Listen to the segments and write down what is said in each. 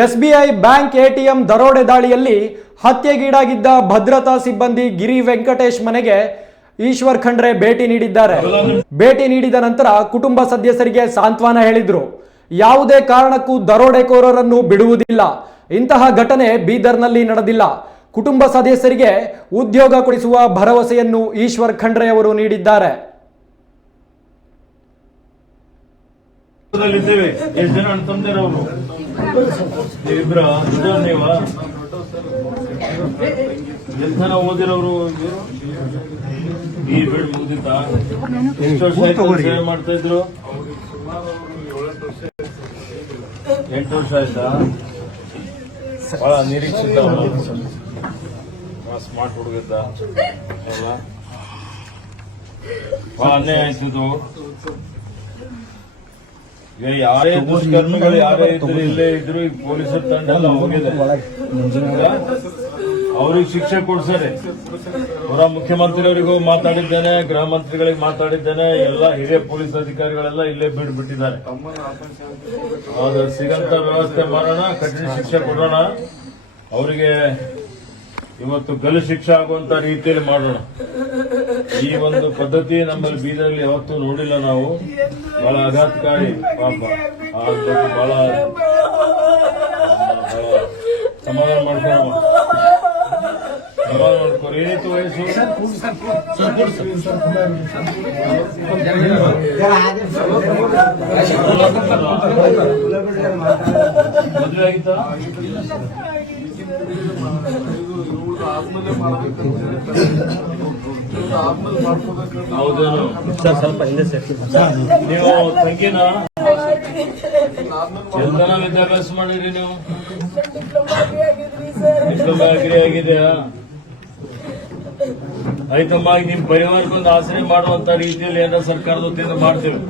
SBI bank ATM ದರೋಡೆ ದಾಳಿಯಲ್ಲಿ ಹತ್ಯೆಗೀಡಾಗಿದ್ದ ಭದ್ರತಾ ಸಿಬ್ಬಂದಿ ಗಿರಿ ವೆಂಕಟೇಶ್ ಮನೆಗೆ ಈಶ್ವರ್ ಖಂಡ್ರೆ ಭೇಟಿ ನೀಡಿದ್ದಾರೆ. ಭೇಟಿ ನೀಡಿದ ನಂತರ ಕುಟುಂಬ ಸದಸ್ಯರಿಗೆ ಸಾಂತ್ವನ ಹೇಳಿದ್ರು. ಯಾವುದೇ ಕಾರಣಕ್ಕೂ ದರೋಡೆಕೋರರನ್ನು ಬಿಡುವುದಿಲ್ಲ. ಇಂತಹ ಘಟನೆ ಬೀದರ್ನಲ್ಲಿ ನಡೆದಿಲ್ಲ. ಕುಟುಂಬ ಸದಸ್ಯರಿಗೆ ಉದ್ಯೋಗ ಕೊಡಿಸುವ ಭರವಸೆಯನ್ನು ಈಶ್ವರ್ ಖಂಡ್ರೆ ಅವರು ನೀಡಿದ್ದಾರೆ. ಇದ್ದೇವೆ ಎಷ್ಟು ಜನ ಅಣ್ಣ ತಂದಿರೋರು. ನೀವಿಬ್ರ ದೊಡ್ಡವ್ರು ನೀವ ಎಷ್ಟು ಜನ ಓದಿರೋರು ಈ ಬಿಡ್ ಮುಗ್ದಿತ್ತ? ಎಷ್ಟು ವರ್ಷ ಆಯ್ತು ಸೇವೆ ಮಾಡ್ತಾ ಇದ್ರು? ಎಂಟು ವರ್ಷ ಆಯ್ತಾ? ಬಹಳ ನಿರೀಕ್ಷಿತ ಸ್ಮಾರ್ಟ್ ಹುಡುಗಿದ್ದ. ಬಹಳ ಅನ್ಯಾಯ ಆಯ್ತು ಇದು. ಈಗ ಯಾರೇ ದುಷ್ಕರ್ಮಿಗಳು ಯಾರೇ ಇದ್ರು ಇಲ್ಲೇ ಇದ್ರು ಈಗ ಪೊಲೀಸರ ತಂಡ ಎಲ್ಲ ಹೋಗಿದೆ. ಅವ್ರಿಗೆ ಶಿಕ್ಷೆ ಮುಖ್ಯಮಂತ್ರಿ ಹೊರ ಮುಖ್ಯಮಂತ್ರಿಯವರಿಗೂ ಮಾತಾಡಿದ್ದೇನೆ ಗೃಹ ಮಂತ್ರಿಗಳಿಗೆ ಮಾತಾಡಿದ್ದೇನೆ ಎಲ್ಲ ಹಿರಿಯ ಪೊಲೀಸ್ ಅಧಿಕಾರಿಗಳೆಲ್ಲ ಇಲ್ಲೇ ಬಿಟ್ಬಿಟ್ಟಿದ್ದಾರೆ. ಅದು ಸಿಗಂತ ವ್ಯವಸ್ಥೆ ಮಾಡೋಣ ಕಠಿಣ ಶಿಕ್ಷೆ ಕೊಡೋಣ ಅವರಿಗೆ ಇವತ್ತು ಗಲ್ಲು ಶಿಕ್ಷೆ ಆಗುವಂತ ರೀತಿಯಲ್ಲಿ ಮಾಡೋಣ. ಈ ಒಂದು ಪದ್ಧತಿ ನಮ್ಮಲ್ಲಿ ಬೀದರಲ್ಲಿ ಯಾವತ್ತೂ ನೋಡಿಲ್ಲ ನಾವು. ಬಹಳ ಆಘಾತಕಾರಿ ಪಾಪ. ಬಹಳ ಸಮಾಧಾನ ಮಾಡ್ಕೊಂಡು ಸಮಾಧಾನ ಮಾಡ್ಕೋರಿ ಏನಿತ್ತು ವಯಸ್ಸು? ಮದುವೆ ಆಗಿತ್ತಾ? ಹೌದೇನು ಸ್ವಲ್ಪ ಹಿಂದೆ ನೀವು ತಂಗಿನ ಎಂತನ ವಿದ್ಯಾಭ್ಯಾಸ ಮಾಡಿದ್ರಿ ನೀವು? ಅಗ್ರಿ ಆಗಿದೆಯಾ? ಆಯ್ತಮ್ಮ ಈಗ ನಿಮ್ ಪರಿವಾರಕ್ಕೊಂದು ಆಸರೆ ಮಾಡುವಂತ ರೀತಿಯಲ್ಲಿ ಏನಾರ ಸರ್ಕಾರದ ವತಿಯಿಂದ ಮಾಡ್ತೇವೆ.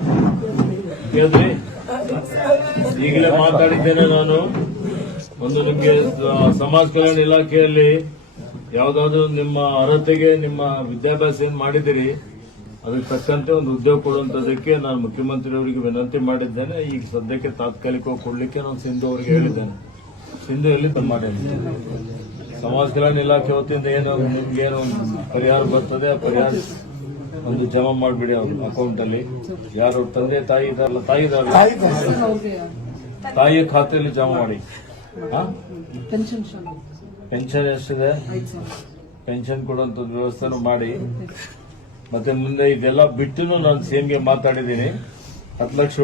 ಕೇಳಿದ್ರಿ? ಈಗಲೇ ಮಾತಾಡಿದ್ದೇನೆ ನಾನು. ಒಂದು ನಿಮ್ಗೆ ಸಮಾಜ ಕಲ್ಯಾಣ ಇಲಾಖೆಯಲ್ಲಿ ಯಾವ್ದಾದ್ರು ನಿಮ್ಮ ಅರ್ಹತೆಗೆ ನಿಮ್ಮ ವಿದ್ಯಾಭ್ಯಾಸ ಏನ್ ಮಾಡಿದಿರಿ ಅದಕ್ಕೆ ತಕ್ಕಂತೆ ಒಂದು ಉದ್ಯೋಗ ಕೊಡುವಂತದಕ್ಕೆ ನಾನು ಮುಖ್ಯಮಂತ್ರಿಯವರಿಗೆ ವಿನಂತಿ ಮಾಡಿದ್ದೇನೆ. ಈಗ ಸದ್ಯಕ್ಕೆ ತಾತ್ಕಾಲಿಕವಾಗಿ ಕೊಡ್ಲಿಕ್ಕೆ ನಾನು ಸಿಂಧು ಅವರಿಗೆ ಹೇಳಿದ್ದೇನೆ. ಸಿಂಧು ಎಲ್ಲಿ ಮಾಡಿದ್ದೇನೆ ಸಮಾಜ ಕಲ್ಯಾಣ ಇಲಾಖೆ ವತಿಯಿಂದ ಏನು ನಿಮ್ಗೇನು ಪರಿಹಾರ ಬರ್ತದೆ? ಆ ಪರಿಹಾರ ಒಂದು ಜಮಾ ಮಾಡಿಬಿಡಿ ಅವ್ರ ಅಕೌಂಟ್ ಅಲ್ಲಿ. ಯಾರು ತಂದೆ ತಾಯಿ ಇದಾರಲ್ಲ ತಾಯಿ ಇದಾರಲ್ಲ ತಾಯಿಯ ಖಾತೆಯಲ್ಲಿ ಜಮಾ ಮಾಡಿ. ಪೆನ್ಷನ್ ಎಷ್ಟಿದೆ? ಪೆನ್ಷನ್ ಕೊಡುವಂತ ವ್ಯವಸ್ಥೆನೂ ಮಾಡಿ. ಮತ್ತೆ ಮುಂದೆ ಇದೆಲ್ಲ ಬಿಟ್ಟು ನಾನು ಸೇಮ್ಗೆ ಮಾತಾಡಿದ್ದೀನಿ. ಹತ್ತು ಲಕ್ಷ